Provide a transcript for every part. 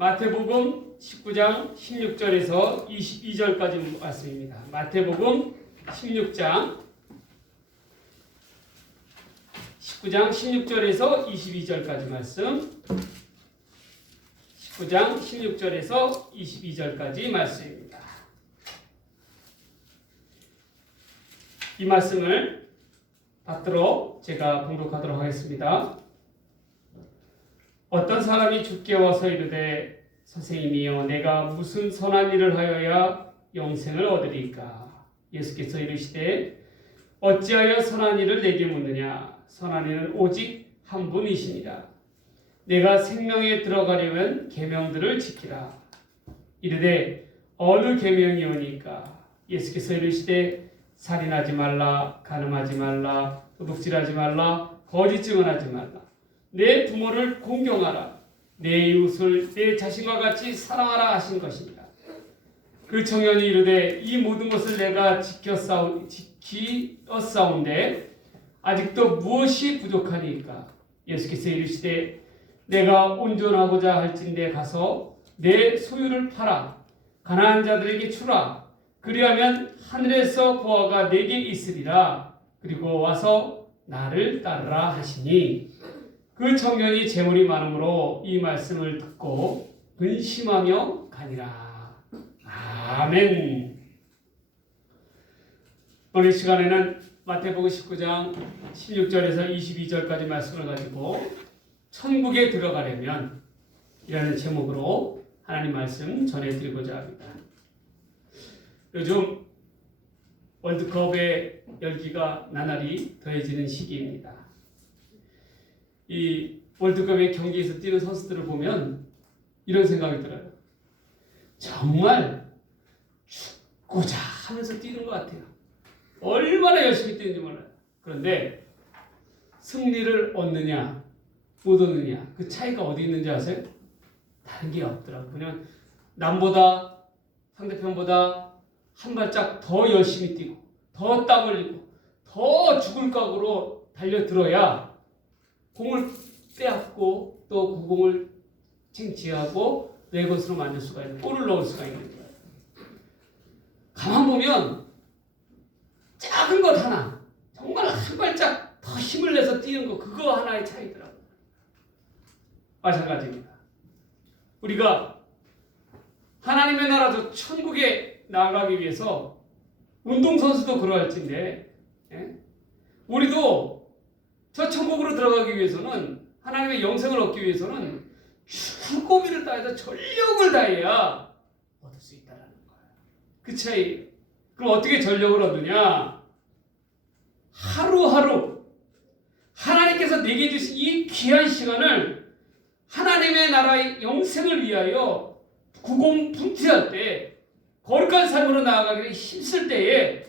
마태복음 19장 16절에서 22절까지 말씀입니다. 마태복음 19장 16절에서 22절까지 말씀. 19장 16절에서 22절까지 말씀입니다. 이 말씀을 받들어 제가 봉독하도록 하겠습니다. 어떤 사람이 주께 와서 이르되 선생님이여 내가 무슨 선한 일을 하여야 영생을 얻으리까? 예수께서 이르시되 어찌하여 선한 일을 내게 묻느냐? 선한 이는 오직 한 분이시니라. 내가 생명에 들어가려면 계명들을 지키라. 이르되 어느 계명이오니까? 예수께서 이르시되 살인하지 말라, 간음하지 말라, 도둑질하지 말라, 거짓 증언하지 말라. 내 부모를 공경하라. 내 이웃을 내 자신과 같이 사랑하라 하신 것입니다. 그 청년이 이르되 이 모든 것을 내가 지키었사온데 아직도 무엇이 부족하니까? 예수께서 이르시되 내가 온전하고자 할진대 가서 내 소유를 팔아 가난한 자들에게 주라. 그리하면 하늘에서 보화가 내게 있으리라. 그리고 와서 나를 따르라 하시니 그 청년이 재물이 많으므로 이 말씀을 듣고 근심하며 가니라. 아멘. 오늘 시간에는 마태복음 19장 16절에서 22절까지 말씀을 가지고 천국에 들어가려면 이라는 제목으로 하나님 말씀 전해드리고자 합니다. 요즘 월드컵의 열기가 나날이 더해지는 시기입니다. 이 월드컵의 경기에서 뛰는 선수들을 보면 이런 생각이 들어요. 정말 죽고자 하면서 뛰는 것 같아요. 얼마나 열심히 뛰는지 몰라요. 그런데 승리를 얻느냐 못 얻느냐 그 차이가 어디 있는지 아세요? 다른 게 없더라고요. 그냥 남보다 상대편보다 한 발짝 더 열심히 뛰고 더 땀 흘리고 더 죽을 각오로 달려들어야 공을 빼앗고 또 그 공을 쟁취하고 내 것으로 만들 수가 있는, 골을 넣을 수가 있는 거예요. 가만 보면 작은 것 하나, 정말 한 발짝 더 힘을 내서 뛰는 거, 그거 하나의 차이더라고요. 마찬가지입니다. 우리가 하나님의 나라 천국에 나아가기 위해서 운동선수도 그러할진데 우리도 저 천국으로 들어가기 위해서는 하나님의 영생을 얻기 위해서는 죽고비를 다해서 전력을 다해야 얻을 수 있다는 거예요. 그 차이. 그럼 어떻게 전력을 얻느냐? 하루하루 하나님께서 내게 주신 이 귀한 시간을 하나님의 나라의 영생을 위하여 구공분투할 때 거룩한 삶으로 나아가기를 힘쓸 때에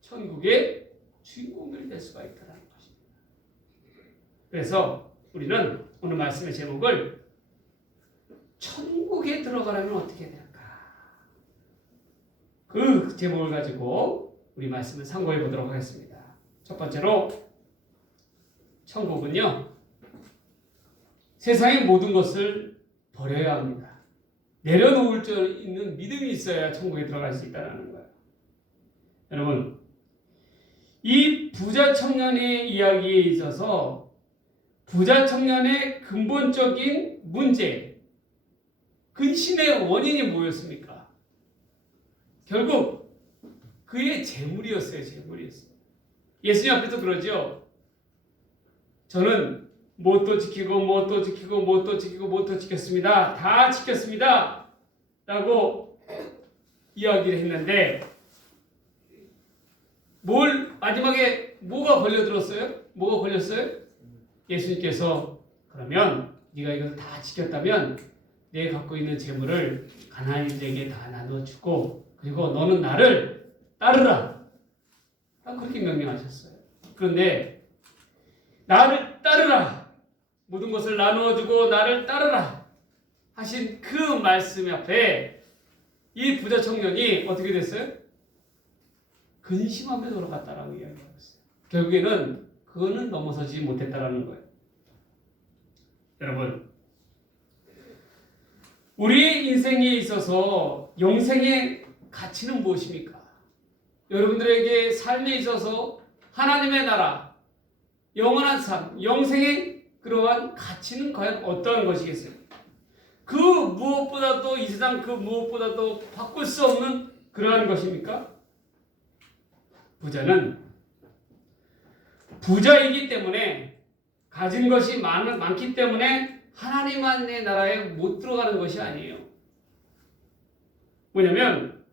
천국의 주인공들이 될 수가 있다는 것입니다. 그래서 우리는 오늘 말씀의 제목을 천국에 들어가려면 어떻게 될까? 그 제목을 가지고 우리 말씀을 상고해 보도록 하겠습니다. 첫 번째로 천국은요 세상의 모든 것을 버려야 합니다. 내려놓을 줄 있는 믿음이 있어야 천국에 들어갈 수 있다는 거예요. 여러분, 이 부자 청년의 이야기에 있어서 부자 청년의 근본적인 문제, 근심의 원인이 뭐였습니까? 결국 그의 재물이었어요. 재물이었어요. 예수님 앞에서 그러죠. 저는 뭣도 지키고 뭣도 지키고 뭣도 지키고 뭣도 지켰습니다. 다 지켰습니다. 라고 이야기를 했는데 마지막에 뭐가 걸려들었어요? 뭐가 걸렸어요? 예수님께서 그러면 네가 이걸 다 지켰다면 내 갖고 있는 재물을 가난인들에게 다 나눠주고 그리고 너는 나를 따르라. 그렇게 명령하셨어요. 그런데 나를 따르라. 모든 것을 나누어주고 나를 따르라 하신 그 말씀 앞에 이 부자 청년이 어떻게 됐어요? 근심하며 돌아갔다라고 이야기하고 있어요. 결국에는 그거는 넘어서지 못했다라는 거예요. 여러분, 우리의 인생에 있어서 영생의 가치는 무엇입니까? 여러분들에게 삶에 있어서 하나님의 나라, 영원한 삶, 영생의 그러한 가치는 과연 어떠한 것이겠어요? 그 무엇보다도 이 세상 그 무엇보다도 바꿀 수 없는 그러한 것입니까? 부자는 부자이기 때문에 가진 것이 많기 때문에 하나님의 나라에 못 들어가는 것이 아니에요. 뭐냐면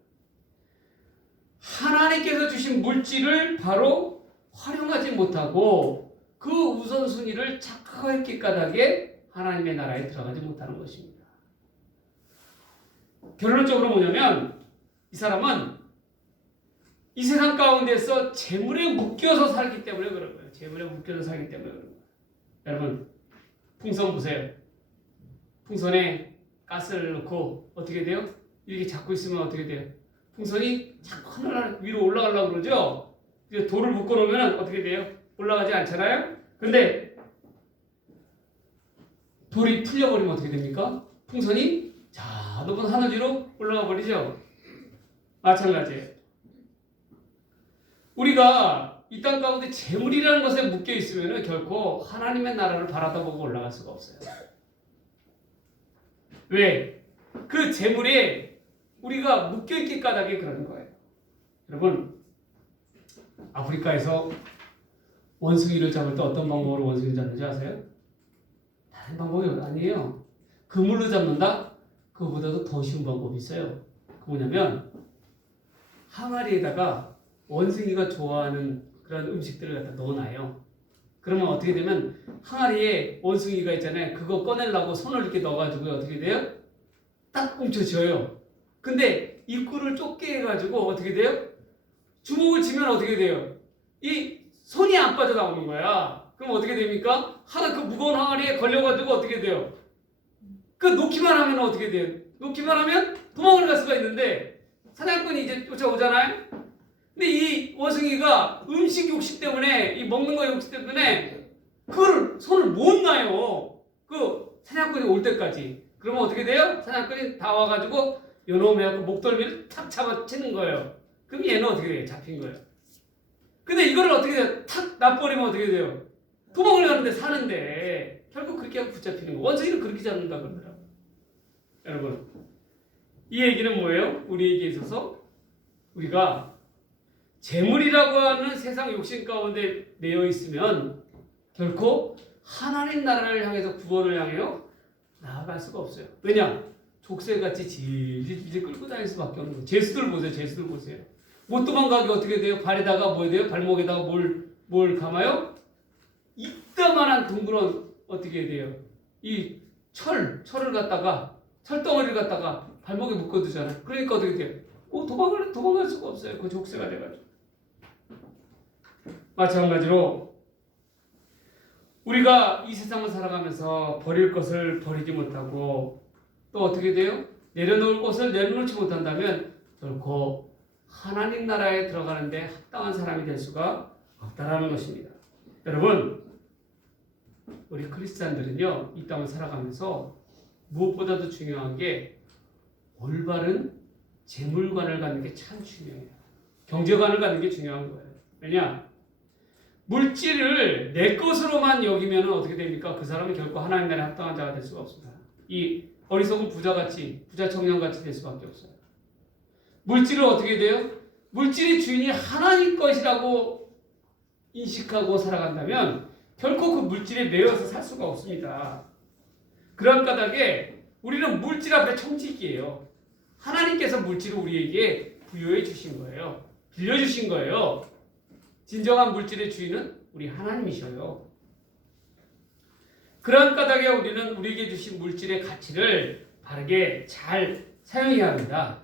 하나님께서 주신 물질을 바로 활용하지 못하고 그 우선순위를 착각했기 까닭에 하나님의 나라에 들어가지 못하는 것입니다. 결론적으로 뭐냐면 이 사람은 이 세상 가운데서 재물에 묶여서 살기 때문에 그런 거예요. 재물에 묶여서 살기 때문에 그런 거예요. 여러분 풍선 보세요. 풍선에 가스를 넣고 어떻게 돼요? 이렇게 잡고 있으면 어떻게 돼요? 풍선이 자꾸 하나 위로 올라가려고 그러죠? 돌을 묶어놓으면 어떻게 돼요? 올라가지 않잖아요? 근데 돌이 풀려버리면 어떻게 됩니까? 풍선이 자동으로 하늘 위로 올라가 버리죠? 마찬가지예요. 우리가 이 땅 가운데 재물이라는 것에 묶여 있으면 결코 하나님의 나라를 바라다보고 올라갈 수가 없어요. 왜? 그 재물에 우리가 묶여 있기 까닭에 그러는 거예요. 여러분, 아프리카에서 원숭이를 잡을 때 어떤 방법으로 원숭이를 잡는지 아세요? 다른 방법이 아니에요. 그물로 잡는다? 그거보다도 더 쉬운 방법이 있어요. 그 뭐냐면 항아리에다가 원숭이가 좋아하는 그런 음식들을 갖다 넣어놔요. 그러면 어떻게 되면 항아리에 원숭이가 있잖아요. 그거 꺼내려고 손을 이렇게 넣어가지고 어떻게 돼요? 딱 움켜쥐어요. 근데 입구를 좁게 해가지고 어떻게 돼요? 주먹을 쥐면 어떻게 돼요? 이 손이 안 빠져나오는 거야. 그럼 어떻게 됩니까? 하나 그 무거운 항아리에 걸려가지고 어떻게 돼요? 그 놓기만 하면 어떻게 돼요? 놓기만 하면 도망을 갈 수가 있는데 사냥꾼이 이제 쫓아오잖아요. 근데 이 원숭이가 음식 욕심 때문에 이 먹는 거 욕심 때문에 그걸 손을 못 놔요. 그 사냥꾼이 올 때까지. 그러면 어떻게 돼요? 사냥꾼이 다 와가지고 요놈해갖고 목덜미를 탁 잡아치는 거예요. 그럼 얘는 어떻게 돼요? 잡힌 거예요. 근데 이거를 어떻게 돼요? 탁 놔버리면 어떻게 돼요? 도망을 가는데 사는데 결국 그렇게 하고 붙잡히는 거. 원숭이는 그렇게 잡는다 그러더라고요. 여러분, 이 얘기는 뭐예요? 우리에게 있어서 우리가 재물이라고 하는 세상 욕심 가운데 매여 있으면 결코 하나님 나라를 향해서 구원을 향해요 나아갈 수가 없어요. 왜냐? 족쇄같이 질질 끌고 다닐 수밖에 없는 거예요. 제수들 보세요. 제수들 보세요. 못 도망가게 어떻게 돼요? 발에다가 뭐 돼요? 발목에다가 뭘 감아요? 이따만한 둥그런 어떻게 돼요? 이 철을 갖다가 철덩어리를 갖다가 발목에 묶어두잖아요. 그러니까 어떻게 돼요? 도망갈 수가 없어요. 그 족쇄가 돼가지고. 마찬가지로 우리가 이 세상을 살아가면서 버릴 것을 버리지 못하고 또 어떻게 돼요? 내려놓을 것을 내려놓지 못한다면 결코 하나님 나라에 들어가는데 합당한 사람이 될 수가 없다라는 것입니다. 여러분, 우리 크리스찬들은요 이 땅을 살아가면서 무엇보다도 중요한 게 올바른 재물관을 갖는 게 참 중요해요. 경제관을 갖는 게 중요한 거예요. 왜냐? 물질을 내 것으로만 여기면 어떻게 됩니까? 그 사람은 결코 하나님 나라에 합당한 자가 될 수가 없습니다. 이 어리석은 부자 청년같이 될 수밖에 없어요. 물질을 어떻게 돼요? 물질의 주인이 하나님 것이라고 인식하고 살아간다면 결코 그 물질에 매여서 살 수가 없습니다. 그런 까닭에 우리는 물질 앞에 청지기예요. 하나님께서 물질을 우리에게 부여해 주신 거예요. 빌려주신 거예요. 진정한 물질의 주인은 우리 하나님이셔요. 그런 까닭에 우리는 우리에게 주신 물질의 가치를 바르게 잘 사용해야 합니다.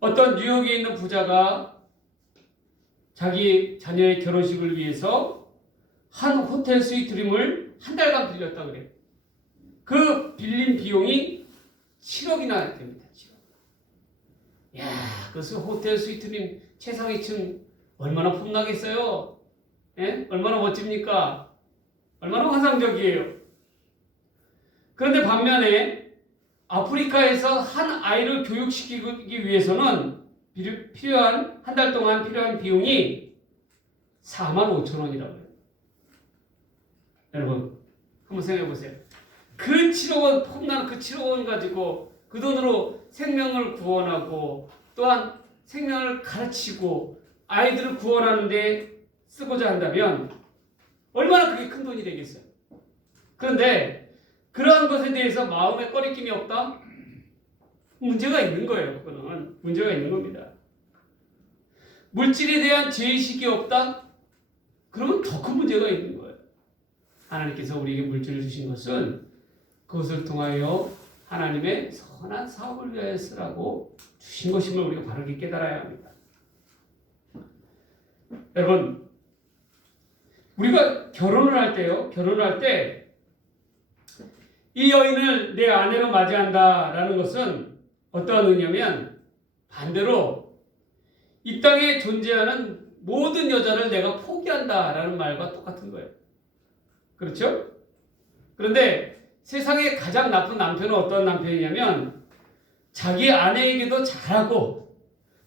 어떤 뉴욕에 있는 부자가 자기 자녀의 결혼식을 위해서 한 호텔 스위트룸을 한 달간 빌렸다 그래요. 그 빌린 비용이 7억이나 됩니다. 7억. 야, 그 호텔 스위트룸 최상위층 얼마나 폼나겠어요? 예? 얼마나 멋집니까? 얼마나 환상적이에요. 그런데 반면에 아프리카에서 한 아이를 교육시키기 위해서는 한 달 동안 필요한 비용이 45,000원이라고 해요. 여러분, 한번 생각해 보세요. 그 7억 원, 폼나는 그 7억 원 가지고 그 돈으로 생명을 구원하고 또한 생명을 가르치고 아이들을 구원하는데 쓰고자 한다면 얼마나 그게 큰 돈이 되겠어요. 그런데 그러한 것에 대해서 마음에 꺼리낌이 없다? 문제가 있는 거예요. 그거는 문제가 있는 겁니다. 물질에 대한 죄의식이 없다? 그러면 더 큰 문제가 있는 거예요. 하나님께서 우리에게 물질을 주신 것은 그것을 통하여 하나님의 선한 사업을 위하여 쓰라고 주신 것임을 우리가 바르게 깨달아야 합니다. 여러분, 우리가 결혼을 할 때 이 여인을 내 아내로 맞이한다라는 것은 어떠한 의미냐면 반대로 이 땅에 존재하는 모든 여자를 내가 포기한다라는 말과 똑같은 거예요. 그렇죠? 그런데 세상에 가장 나쁜 남편은 어떤 남편이냐면 자기 아내에게도 잘하고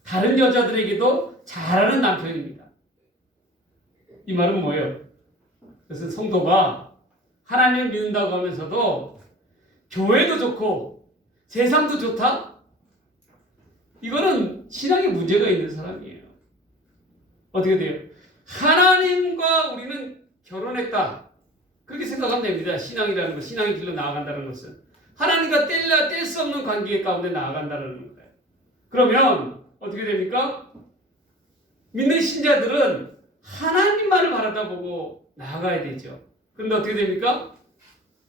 다른 여자들에게도 잘하는 남편입니다. 이 말은 뭐예요? 그래서 성도가 하나님을 믿는다고 하면서도 교회도 좋고 세상도 좋다? 이거는 신앙에 문제가 있는 사람이에요. 어떻게 돼요? 하나님과 우리는 결혼했다. 그렇게 생각하면 됩니다. 신앙이라는 것, 신앙의 길로 나아간다는 것은 하나님과 뗄 수 없는 관계 가운데 나아간다는 거예요. 그러면 어떻게 됩니까? 믿는 신자들은 하나님만을 바라다보고 나아가야 되죠. 그런데 어떻게 됩니까?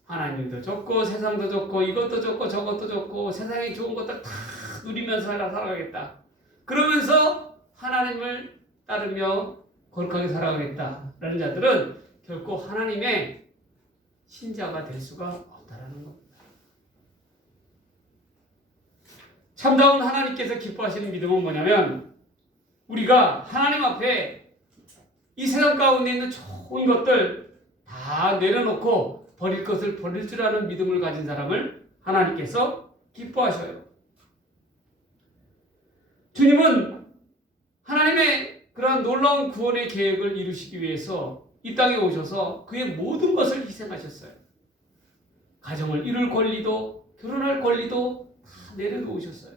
하나님도 좋고 세상도 좋고 이것도 좋고 저것도 좋고 세상에 좋은 것들 다 누리면서 살아가겠다. 그러면서 하나님을 따르며 거룩하게 살아가겠다라는 자들은 결코 하나님의 신자가 될 수가 없다라는 겁니다. 참다운 하나님께서 기뻐하시는 믿음은 뭐냐면 우리가 하나님 앞에 이 세상 가운데 있는 좋은 것들 다 내려놓고 버릴 것을 버릴 줄 아는 믿음을 가진 사람을 하나님께서 기뻐하셔요. 주님은 하나님의 그러한 놀라운 구원의 계획을 이루시기 위해서 이 땅에 오셔서 그의 모든 것을 희생하셨어요. 가정을 이룰 권리도 결혼할 권리도 다 내려놓으셨어요.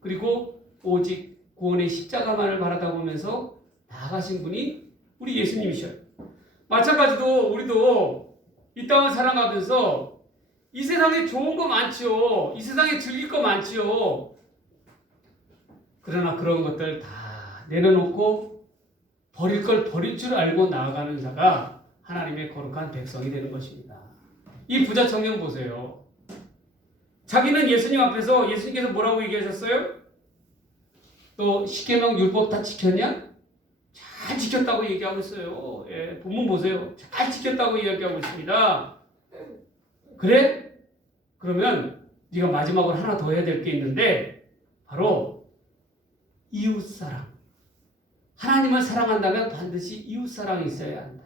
그리고 오직 구원의 십자가만을 바라다보면서 나아가신 분이 우리 예수님이셔요. 마찬가지로 우리도 이 땅을 살아가면서 이 세상에 좋은 거 많지요. 이 세상에 즐길 거 많지요. 그러나 그런 것들 다 내려놓고 버릴 걸 버릴 줄 알고 나아가는 자가 하나님의 거룩한 백성이 되는 것입니다. 이 부자 청년 보세요. 자기는 예수님 앞에서 예수님께서 뭐라고 얘기하셨어요? 또 십계명 율법 다 지켰냐? 잘 지켰다고 얘기하고 있어요. 예, 본문 보세요. 잘 지켰다고 이야기하고 있습니다. 그래? 그러면 네가 마지막으로 하나 더 해야 될 게 있는데 바로 이웃사랑. 하나님을 사랑한다면 반드시 이웃사랑이 있어야 한다.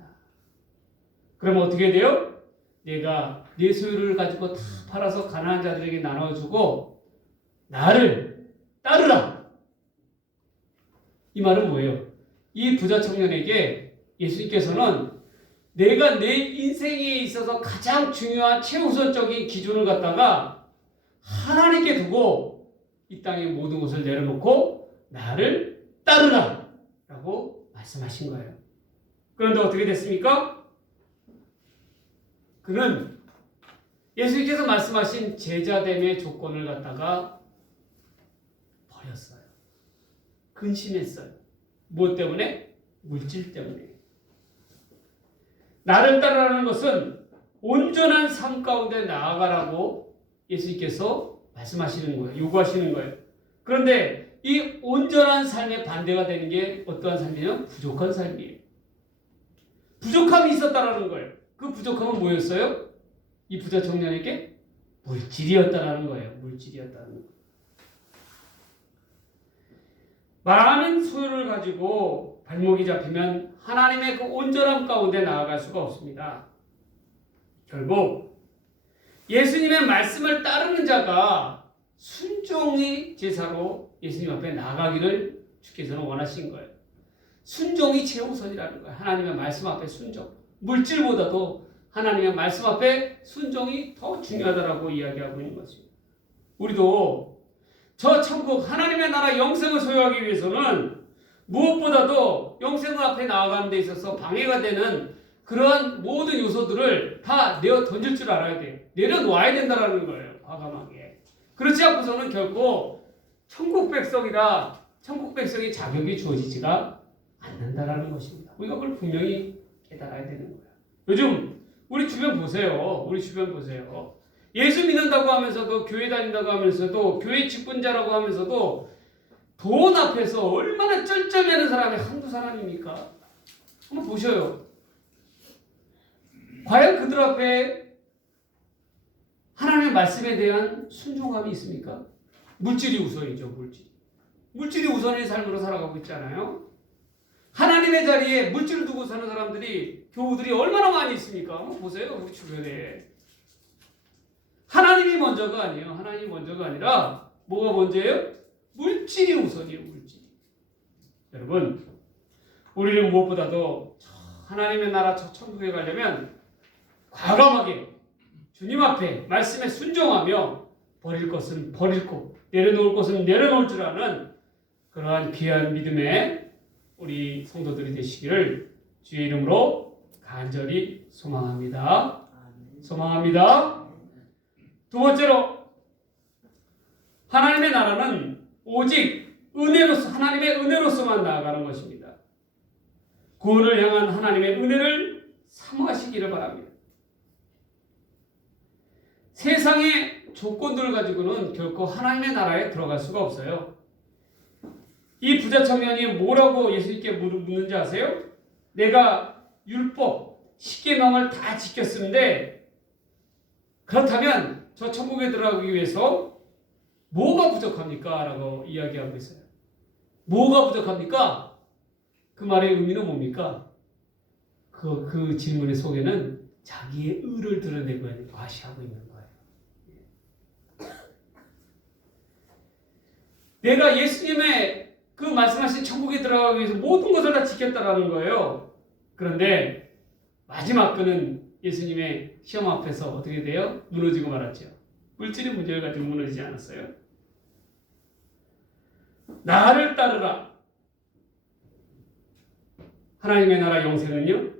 그러면 어떻게 돼요? 내가 내 소유를 가지고 다 팔아서 가난한 자들에게 나눠주고 나를 따르라. 이 말은 뭐예요? 이 부자 청년에게 예수님께서는 내가 내 인생에 있어서 가장 중요한 최우선적인 기준을 갖다가 하나님께 두고 이 땅의 모든 것을 내려놓고 나를 따르라 라고 말씀하신 거예요. 그런데 어떻게 됐습니까? 그는 예수님께서 말씀하신 제자됨의 조건을 갖다가 버렸어요. 근심했어요. 무엇 때문에? 물질 때문에. 나를 따르라는 것은 온전한 삶 가운데 나아가라고 예수님께서 말씀하시는 거예요. 요구하시는 거예요. 그런데 이 온전한 삶의 반대가 되는 게 어떠한 삶이냐? 부족한 삶이에요. 부족함이 있었다라는 거예요. 그 부족함은 뭐였어요? 이 부자 청년에게 물질이었다라는 거예요. 물질이었다는 거예요. 많은 소유를 가지고 발목이 잡히면 하나님의 그 온전함 가운데 나아갈 수가 없습니다. 결국 예수님의 말씀을 따르는 자가 순종의 제사로 예수님 앞에 나가기를 주께서는 원하신 거예요. 순종이 최우선이라는 거예요. 하나님의 말씀 앞에 순종. 물질보다도 하나님의 말씀 앞에 순종이 더 중요하다라고 이야기하고 있는 것입니다. 우리도 저 천국 하나님의 나라 영생을 소유하기 위해서는 무엇보다도 영생 앞에 나아가는 데 있어서 방해가 되는 그러한 모든 요소들을 다 내어 던질 줄 알아야 돼요. 내려놓아야 된다는 거예요. 과감하게. 그렇지 않고서는 결코 천국 백성이라 천국 백성의 자격이 주어지지가 않는다라는 것입니다. 우리가 그걸 분명히 깨달아야 되는 거예요. 요즘 우리 주변 보세요. 우리 주변 보세요. 예수 믿는다고 하면서도 교회 다닌다고 하면서도 교회 직분자라고 하면서도 돈 앞에서 얼마나 쩔쩔매는 사람이 한두 사람입니까? 한번 보셔요. 과연 그들 앞에 하나님의 말씀에 대한 순종함이 있습니까? 물질이 우선이죠. 물질이 우선의 삶으로 살아가고 있잖아요. 하나님의 자리에 물질을 두고 사는 사람들이 교우들이 얼마나 많이 있습니까? 한번 보세요. 우리 주변에. 하나님이 먼저가 아니에요. 하나님이 먼저가 아니라 뭐가 먼저예요? 물질이 우선이에요. 물질. 여러분, 우리는 무엇보다도 하나님의 나라 저 천국에 가려면 과감하게 주님 앞에 말씀에 순종하며 버릴 것은 버리고 내려놓을 것은 내려놓을 줄 아는 그러한 귀한 믿음의 우리 성도들이 되시기를 주의 이름으로 간절히 소망합니다. 소망합니다. 두 번째로, 하나님의 나라는 오직 은혜로서, 하나님의 은혜로서만 나아가는 것입니다. 구원을 향한 하나님의 은혜를 사모하시기를 바랍니다. 세상의 조건들을 가지고는 결코 하나님의 나라에 들어갈 수가 없어요. 이 부자 청년이 뭐라고 예수님께 묻는지 아세요? 내가 율법, 십계명을 다 지켰는데 그렇다면 저 천국에 들어가기 위해서 뭐가 부족합니까? 라고 이야기하고 있어요. 뭐가 부족합니까? 그 말의 의미는 뭡니까? 그 질문의 속에는 자기의 의를 드러내고 과시하고 있는 거예요. 내가 예수님의 그 말씀하신 천국에 들어가기 위해서 모든 것을 다 지켰다라는 거예요. 그런데 마지막 그는 예수님의 시험 앞에서 어떻게 돼요? 무너지고 말았죠. 물질의 문제를 가지고 무너지지 않았어요. 나를 따르라. 하나님의 나라 영생은요,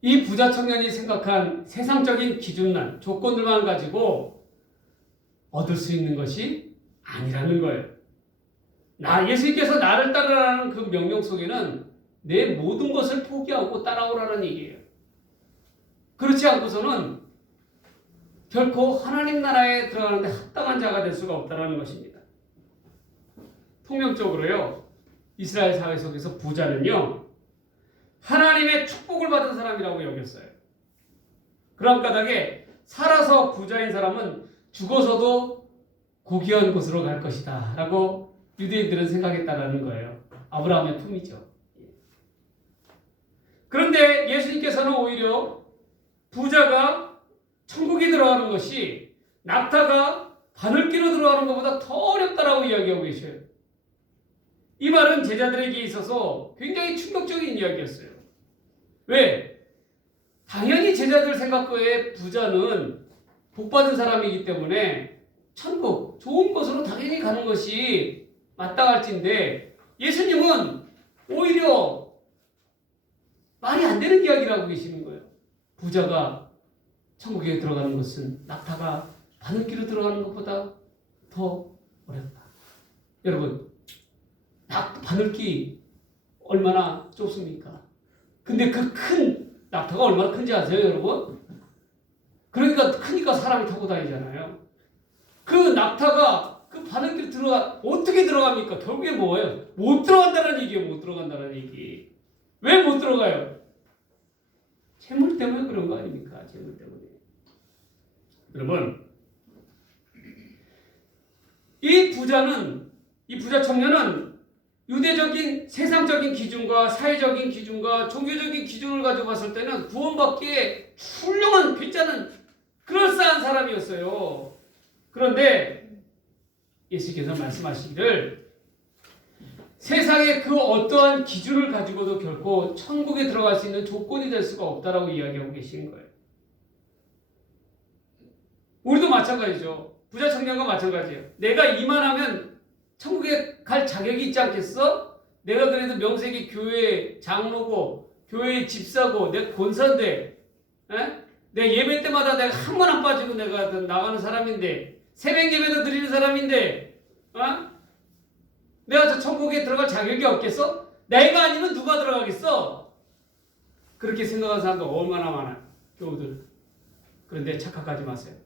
이 부자 청년이 생각한 세상적인 기준만, 조건들만 가지고 얻을 수 있는 것이 아니라는 거예요. 예수님께서 나를 따르라는 그 명령 속에는 내 모든 것을 포기하고 따라오라는 얘기예요. 그렇지 않고서는 결코 하나님 나라에 들어가는데 합당한 자가 될 수가 없다는 것입니다. 통념적으로요, 이스라엘 사회 속에서 부자는요, 하나님의 축복을 받은 사람이라고 여겼어요. 그런 까닭에 살아서 부자인 사람은 죽어서도 고귀한 곳으로 갈 것이다 라고 유대인들은 생각했다라는 거예요. 아브라함의 품이죠. 그런데 예수님께서는 오히려 부자가 천국에 들어가는 것이 낙타가 바늘기로 들어가는 것보다 더 어렵다라고 이야기하고 계셔요. 이 말은 제자들에게 있어서 굉장히 충격적인 이야기였어요. 왜? 당연히 제자들 생각외에 부자는 복받은 사람이기 때문에 천국, 좋은 곳으로 당연히 가는 것이 마땅할진데 예수님은 오히려 말이 안 되는 이야기를 하고 계시는 거예요. 부자가 천국에 들어가는 것은 낙타가 바늘기로 들어가는 것보다 더 어렵다. 여러분, 바늘기 얼마나 좁습니까? 근데 그 큰 낙타가 얼마나 큰지 아세요, 여러분? 그러니까 크니까 사람이 타고 다니잖아요. 그 낙타가 그 바늘길 어떻게 들어갑니까? 결국에 뭐예요? 못 들어간다는 얘기예요. 못 들어간다는 얘기. 왜 못 들어가요? 재물 때문에 그런 거 아닙니까? 재물 때문에. 여러분, 이 부자 청년은 유대적인 세상적인 기준과 사회적인 기준과 종교적인 기준을 가지고 봤을 때는 구원받기에 훌륭한 괜찮은 그럴싸한 사람이었어요. 그런데 예수께서 말씀하시기를 세상의 그 어떠한 기준을 가지고도 결코 천국에 들어갈 수 있는 조건이 될 수가 없다라고 이야기하고 계시는 거예요. 우리도 마찬가지죠. 부자 청년과 마찬가지예요. 내가 이만하면 천국에 갈 자격이 있지 않겠어? 내가 그래도 명색이 교회 장로고 교회 집사고 내 권사인데 내 예배 때마다 내가 한 번 안 빠지고 내가 나가는 사람인데 새벽 예배도 드리는 사람인데 내가 저 천국에 들어갈 자격이 없겠어? 내가 아니면 누가 들어가겠어? 그렇게 생각하는 사람도 얼마나 많아요. 교우들. 그런데 착각하지 마세요.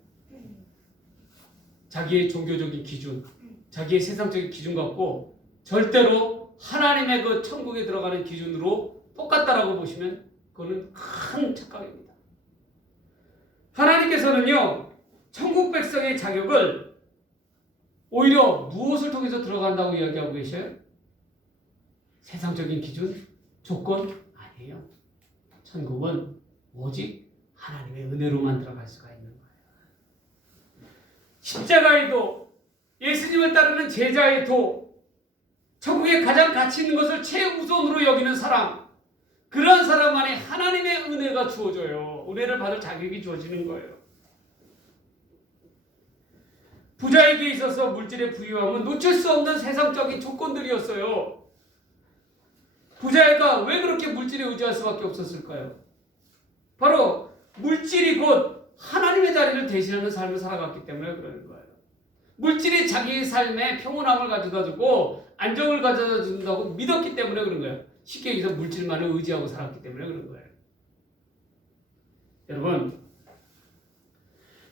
자기의 종교적인 기준, 자기의 세상적인 기준 갖고 절대로 하나님의 그 천국에 들어가는 기준으로 똑같다라고 보시면 그거는 큰 착각입니다. 하나님께서는요, 천국 백성의 자격을 오히려 무엇을 통해서 들어간다고 이야기하고 계셔요? 세상적인 기준, 조건 아니에요. 천국은 오직 하나님의 은혜로만 들어갈 수가 있는 거예요. 십자가의 도, 예수님을 따르는 제자의 도, 천국에 가장 가치 있는 것을 최우선으로 여기는 사람, 그런 사람만이 하나님의 은혜가 주어져요. 은혜를 받을 자격이 주어지는 거예요. 부자에게 있어서 물질의 부유함은 놓칠 수 없는 세상적인 조건들이었어요. 부자가 왜 그렇게 물질에 의지할 수밖에 없었을까요? 바로 물질이 곧 하나님의 자리를 대신하는 삶을 살아갔기 때문에 그러는 거예요. 물질이 자기의 삶에 평온함을 가져다 주고 안정을 가져다 준다고 믿었기 때문에 그런 거예요. 쉽게 얘기해서 물질만을 의지하고 살았기 때문에 그런 거예요. 여러분,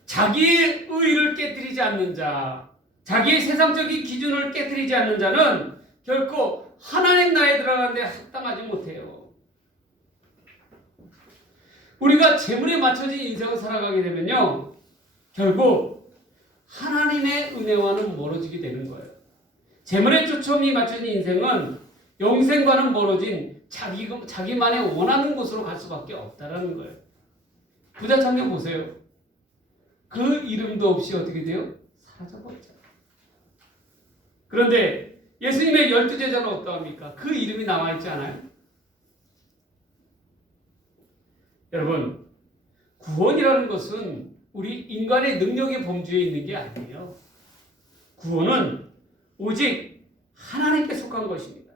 자기의 의의를 깨뜨리지 않는 자, 자기의 세상적인 기준을 깨뜨리지 않는 자는 결코 하나님 나라에 들어가는 데 합당하지 못해요. 우리가 재물에 맞춰진 인생을 살아가게 되면요, 결국 하나님의 은혜와는 멀어지게 되는 거예요. 재물에 초점이 맞춰진 인생은 영생과는 멀어진 자기만의 원하는 곳으로 갈 수밖에 없다라는 거예요. 부자 청년 보세요. 그 이름도 없이 어떻게 돼요? 사라져버리잖아요. 그런데 예수님의 12제자는 어떠합니까? 그 이름이 남아있지 않아요? 여러분, 구원이라는 것은 우리 인간의 능력의 범주에 있는 게 아니에요. 구원은 오직 하나님께 속한 것입니다.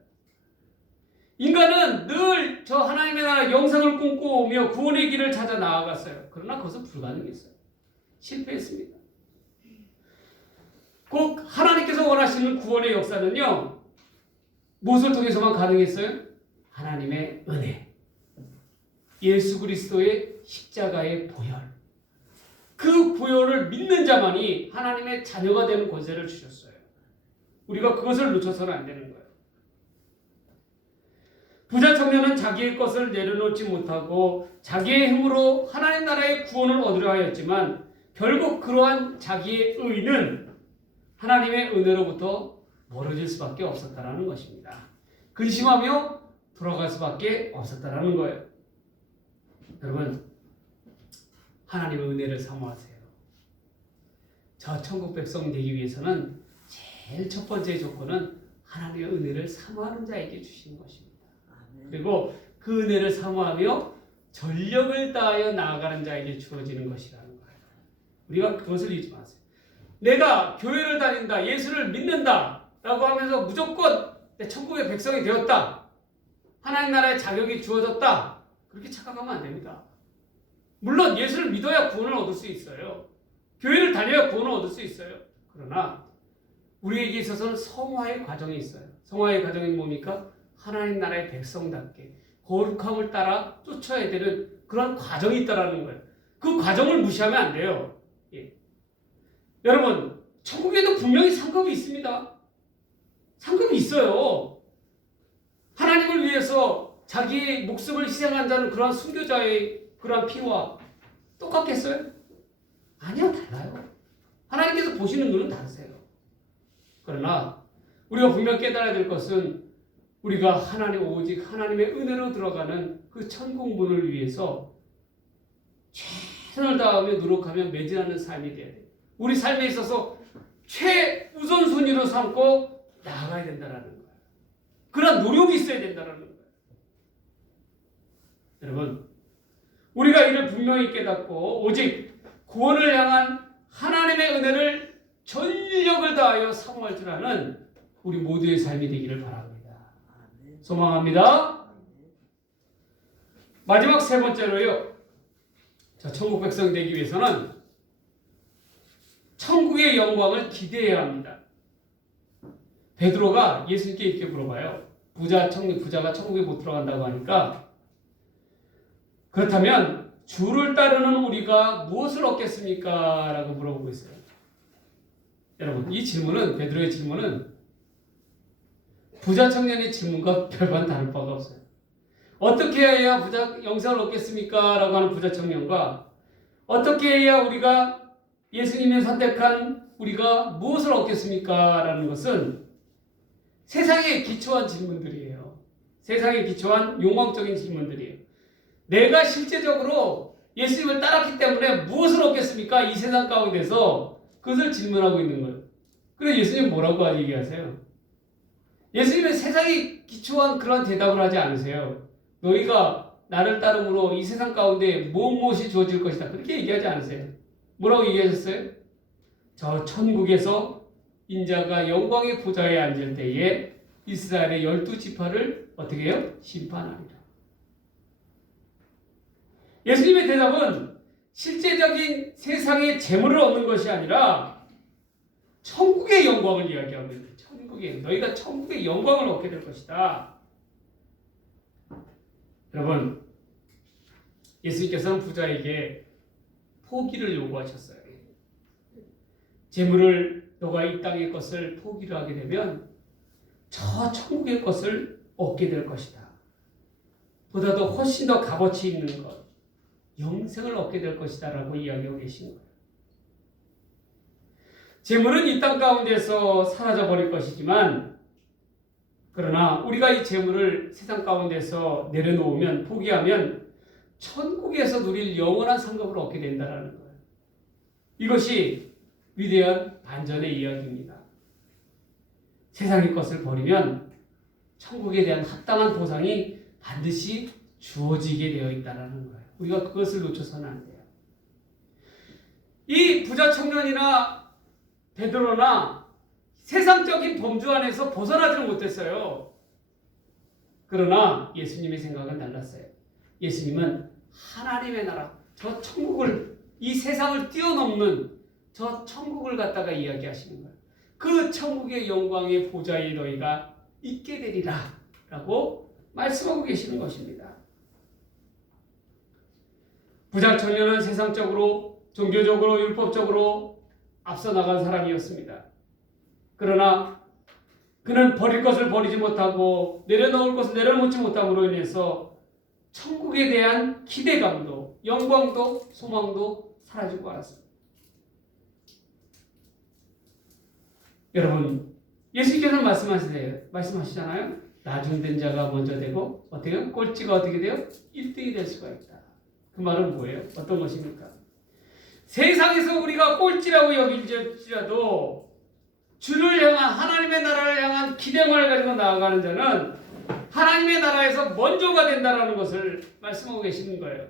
인간은 늘 저 하나님의 나라 영생을 꿈꾸며 구원의 길을 찾아 나아갔어요. 그러나 그것은 불가능했어요. 실패했습니다. 꼭 하나님께서 원하시는 구원의 역사는요, 무엇을 통해서만 가능했어요? 하나님의 은혜, 예수 그리스도의 십자가의 보혈, 그 보혈을 믿는 자만이 하나님의 자녀가 되는 권세를 주셨어요. 우리가 그것을 놓쳐서는 안 되는 거예요. 부자 청년은 자기의 것을 내려놓지 못하고 자기의 힘으로 하나님 나라의 구원을 얻으려 하였지만 결국 그러한 자기의 의는 하나님의 은혜로부터 멀어질 수밖에 없었다라는 것입니다. 근심하며 돌아갈 수밖에 없었다라는 거예요. 여러분, 하나님의 은혜를 사모하세요. 저 천국 백성 되기 위해서는 제일 첫 번째 조건은 하나님의 은혜를 사모하는 자에게 주시는 것입니다. 그리고 그 은혜를 사모하며 전력을 다하여 나아가는 자에게 주어지는 것이라는 거예요. 우리가 그것을 잊지 마세요. 내가 교회를 다닌다, 예수를 믿는다 라고 하면서 무조건 내 천국의 백성이 되었다, 하나님 나라의 자격이 주어졌다, 그렇게 착각하면 안 됩니다. 물론 예수를 믿어야 구원을 얻을 수 있어요. 교회를 다녀야 구원을 얻을 수 있어요. 그러나 우리에게 있어서는 성화의 과정이 있어요. 성화의 과정이 뭡니까? 하나님 나라의 백성답게 거룩함을 따라 쫓아야 되는 그런 과정이 있다라는 거예요. 그 과정을 무시하면 안 돼요. 예. 여러분, 천국에도 분명히 상급이 있습니다. 상급이 있어요. 하나님을 위해서 자기의 목숨을 희생한 자는 그러한 순교자의 그러한 피와 똑같겠어요? 아니요, 달라요. 하나님께서 보시는 눈은 다르세요. 그러나 우리가 분명 깨달아야 될 것은 우리가 오직 하나님의 은혜로 들어가는 그 천국 문을 위해서 최선을 다하며 노력하며 매진하는 삶이 돼야 돼요. 우리 삶에 있어서 최우선순위로 삼고 나아가야 된다는 거예요. 그런 노력이 있어야 된다는 거예요. 여러분, 우리가 이를 분명히 깨닫고 오직 구원을 향한 하나님의 은혜를 전력을 다하여 사모할 줄 아는 우리 모두의 삶이 되기를 바랍니다. 소망합니다. 마지막 세 번째로요. 자, 천국 백성이 되기 위해서는 천국의 영광을 기대해야 합니다. 베드로가 예수님께 이렇게 물어봐요. 부자가 천국에 못 들어간다고 하니까 그렇다면 주를 따르는 우리가 무엇을 얻겠습니까? 라고 물어보고 있어요. 여러분, 이 질문은, 베드로의 질문은 부자 청년의 질문과 별반 다를 바가 없어요. 어떻게 해야 영생을 얻겠습니까? 라고 하는 부자 청년과 어떻게 해야 우리가 예수님이 선택한 우리가 무엇을 얻겠습니까? 라는 것은 세상에 기초한 질문들이에요. 세상에 기초한 욕망적인 질문들이에요. 내가 실제적으로 예수님을 따랐기 때문에 무엇을 얻겠습니까? 이 세상 가운데서 그것을 질문하고 있는 거예요. 그래서 예수님 뭐라고 얘기하세요? 예수님은 세상에 기초한 그런 대답을 하지 않으세요. 너희가 나를 따름으로 이 세상 가운데 무엇이 주어질 것이다. 그렇게 얘기하지 않으세요. 뭐라고 얘기하셨어요? 저 천국에서 인자가 영광의 보좌에 앉을 때에 이스라엘의 12지파를 어떻게 해요? 심판하리라. 예수님의 대답은 실제적인 세상의 재물을 얻는 것이 아니라 천국의 영광을 이야기하고 있는 거예요. 너희가 천국의 영광을 얻게 될 것이다. 여러분, 예수님께서는 부자에게 포기를 요구하셨어요. 재물을 너가 이 땅의 것을 포기를 하게 되면 저 천국의 것을 얻게 될 것이다. 보다도 훨씬 더 값어치 있는 것, 영생을 얻게 될 것이다 라고 이야기하고 계신 거예요. 재물은 이 땅 가운데서 사라져 버릴 것이지만 그러나 우리가 이 재물을 세상 가운데서 내려놓으면 포기하면 천국에서 누릴 영원한 상급을 얻게 된다는 거예요. 이것이 위대한 반전의 이야기입니다. 세상의 것을 버리면 천국에 대한 합당한 보상이 반드시 주어지게 되어 있다는 거예요. 우리가 그것을 놓쳐서는 안 돼요. 이 부자 청년이나 베드로나 세상적인 범주 안에서 벗어나지를 못했어요. 그러나 예수님의 생각은 달랐어요. 예수님은 하나님의 나라, 저 천국을, 이 세상을 뛰어넘는 저 천국을 갖다가 이야기하시는 거예요. 그 천국의 영광의 보좌에 너희가 있게 되리라 라고 말씀하고 계시는 것입니다. 부자 청년은 세상적으로, 종교적으로, 율법적으로 앞서 나간 사람이었습니다. 그러나 그는 버릴 것을 버리지 못하고 내려놓을 것을 내려놓지 못함으로 인해서 천국에 대한 기대감도, 영광도, 소망도 사라지고 말았습니다. 여러분, 예수님께서는 말씀하시잖아요. 나중된 자가 먼저 되고 어떻게 해요? 꼴찌가 어떻게 돼요? 1등이 될 수가 있다. 그 말은 뭐예요? 어떤 것입니까? 세상에서 우리가 꼴찌라고 여길지라도 주를 향한, 하나님의 나라를 향한 기대감을 가지고 나아가는 자는 하나님의 나라에서 먼저가 된다는 것을 말씀하고 계시는 거예요.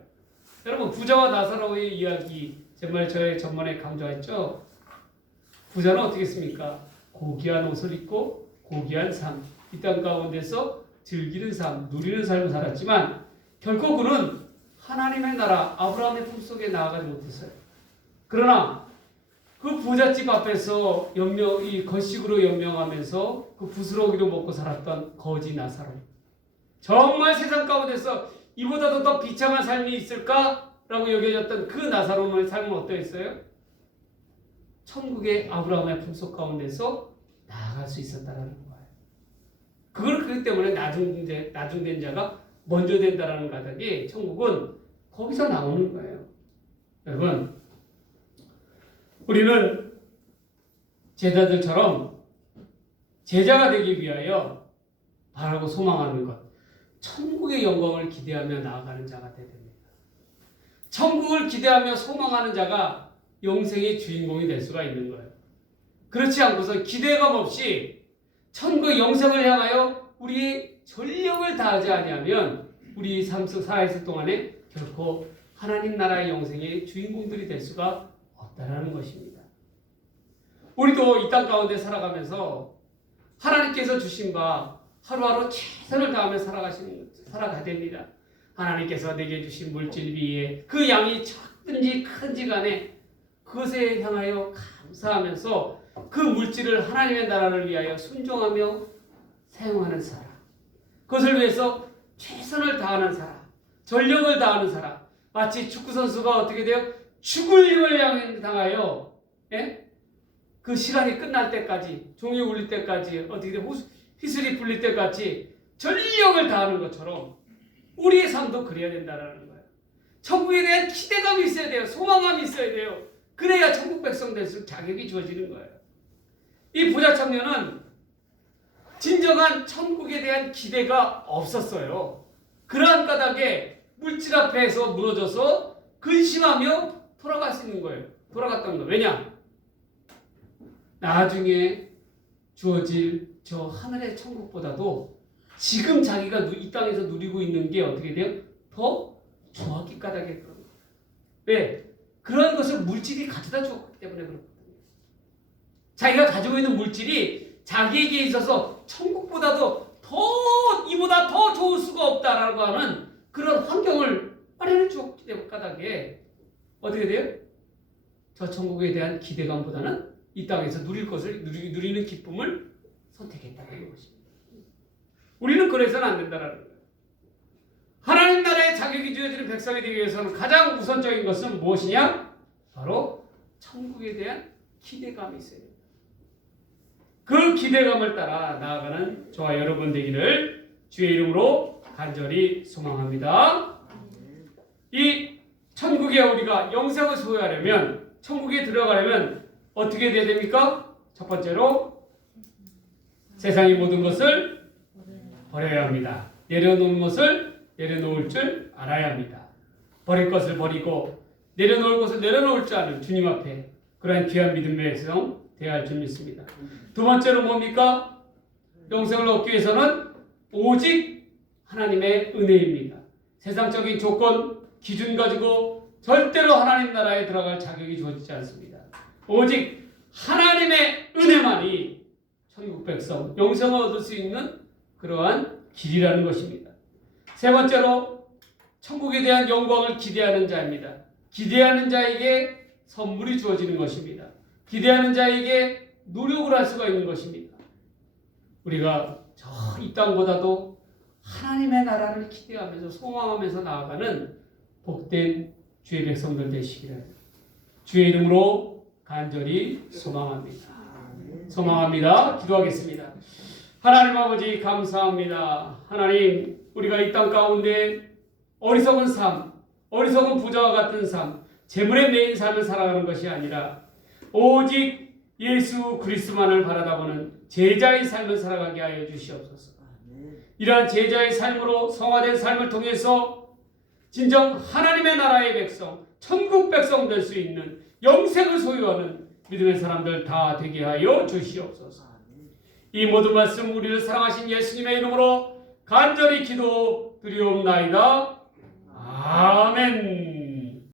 여러분, 부자와 나사로의 이야기 정말 저의 전번에 강조했죠. 부자는 어떻게 했습니까? 고귀한 옷을 입고 고귀한 삶, 이 땅 가운데서 즐기는 삶, 누리는 삶을 살았지만 결코 그는 하나님의 나라, 아브라함의 품속에 나아가지 못했어요. 그러나 그 부잣집 앞에서 이 거식으로 연명하면서 그 부스러기로 먹고 살았던 거지 나사로, 정말 세상 가운데서 이보다도 더 비참한 삶이 있을까라고 여겨졌던 그 나사로의 삶은 어떠했어요? 천국의 아브라함의 품속 가운데서 나아갈 수 있었다는 거예요. 그렇기 때문에 나중된 자가 먼저 된다는 가닥이 천국은 거기서 나오는 거예요. 여러분, 우리는 제자들처럼 제자가 되기 위하여 바라고 소망하는 것, 천국의 영광을 기대하며 나아가는 자가 되야 됩니다. 천국을 기대하며 소망하는 자가 영생의 주인공이 될 수가 있는 거예요. 그렇지 않고서 기대감 없이 천국의 영생을 향하여 우리의 전력을 다하지 아니하면 우리 삶 속 살아있을 동안에 결코 하나님 나라의 영생의 주인공들이 될 수가 없다라는 것입니다. 우리도 이 땅 가운데 살아가면서 하나님께서 주신 바 하루하루 최선을 다하며 살아가야 됩니다. 하나님께서 내게 주신 물질 위에 그 양이 작든지 크든지 간에 그것에 향하여 감사하면서 그 물질을 하나님의 나라를 위하여 순종하며 사용하는 사람, 그것을 위해서 최선을 다하는 사람, 전력을 다하는 사람, 마치 축구선수가 어떻게 돼요? 죽을 힘을 당하여 그 시간이 끝날 때까지, 종이 울릴 때까지, 어떻게 돼요? 휘슬이 불릴 때까지 전력을 다하는 것처럼 우리의 삶도 그래야 된다는 거예요. 천국에 대한 기대감이 있어야 돼요. 소망감이 있어야 돼요. 그래야 천국 백성 될 수 자격이 주어지는 거예요. 이 부자 청년은 진정한 천국에 대한 기대가 없었어요. 그러한 까닭에 물질 앞에서 무너져서 근심하며 돌아갈 수 있는 거예요. 돌아갔던 거예요. 왜냐? 나중에 주어질 저 하늘의 천국보다도 지금 자기가 이 땅에서 누리고 있는 게 어떻게 돼요? 더 좋았기 까닭에 그런 거예요. 왜? 그런 것을 물질이 가져다 주었기 때문에 그렇거든요. 자기가 가지고 있는 물질이 자기에게 있어서 천국보다도 이보다 더 좋을 수가 없다라고 하는 그런 환경을 마련해 주었기 때문에 까닭에 어떻게 돼요? 저 천국에 대한 기대감보다는 이 땅에서 누릴 것을 누리는 기쁨을 선택했다는 것입니다. 우리는 그래서는 안 된다라는 거예요. 하나님 나라의 자격이 주어지는 백성이 되기 위해서는 가장 우선적인 것은 무엇이냐? 바로 천국에 대한 기대감이 있어야 됩니다. 그 기대감을 따라 나아가는 저와 여러분 되기를 주의 이름으로 간절히 소망합니다. 이 천국에 우리가 영생을 소유하려면, 천국에 들어가려면 어떻게 돼야 됩니까? 첫 번째로 세상의 모든 것을 버려야 합니다. 내려놓은 것을 내려놓을 줄 알아야 합니다. 버릴 것을 버리고 내려놓을 것을 내려놓을 줄 아는 주님 앞에 그러한 귀한 믿음의 백성 되어야 할 줄 믿습니다. 두 번째로 뭡니까? 영생을 얻기 위해서는 오직 하나님의 은혜입니다. 세상적인 조건, 기준 가지고 절대로 하나님 나라에 들어갈 자격이 주어지지 않습니다. 오직 하나님의 은혜만이 천국 백성, 영생을 얻을 수 있는 그러한 길이라는 것입니다. 세 번째로 천국에 대한 영광을 기대하는 자입니다. 기대하는 자에게 선물이 주어지는 것입니다. 기대하는 자에게 노력을 할 수가 있는 것입니다. 우리가 저 이 땅보다도 하나님의 나라를 기대하면서 소망하면서 나아가는 복된 주의 백성들 되시기를 주의 이름으로 간절히 소망합니다. 소망합니다. 기도하겠습니다. 하나님 아버지 감사합니다. 하나님, 우리가 이 땅 가운데 어리석은 삶, 어리석은 부자와 같은 삶, 재물에 매인 삶을 살아가는 것이 아니라 오직 예수 그리스도만을 바라다보는 제자의 삶을 살아가게 하여 주시옵소서. 이러한 제자의 삶으로 성화된 삶을 통해서 진정 하나님의 나라의 백성, 천국 백성 될 수 있는 영생을 소유하는 믿음의 사람들 다 되게 하여 주시옵소서. 이 모든 말씀 우리를 사랑하신 예수님의 이름으로 간절히 기도드리옵나이다. 아멘.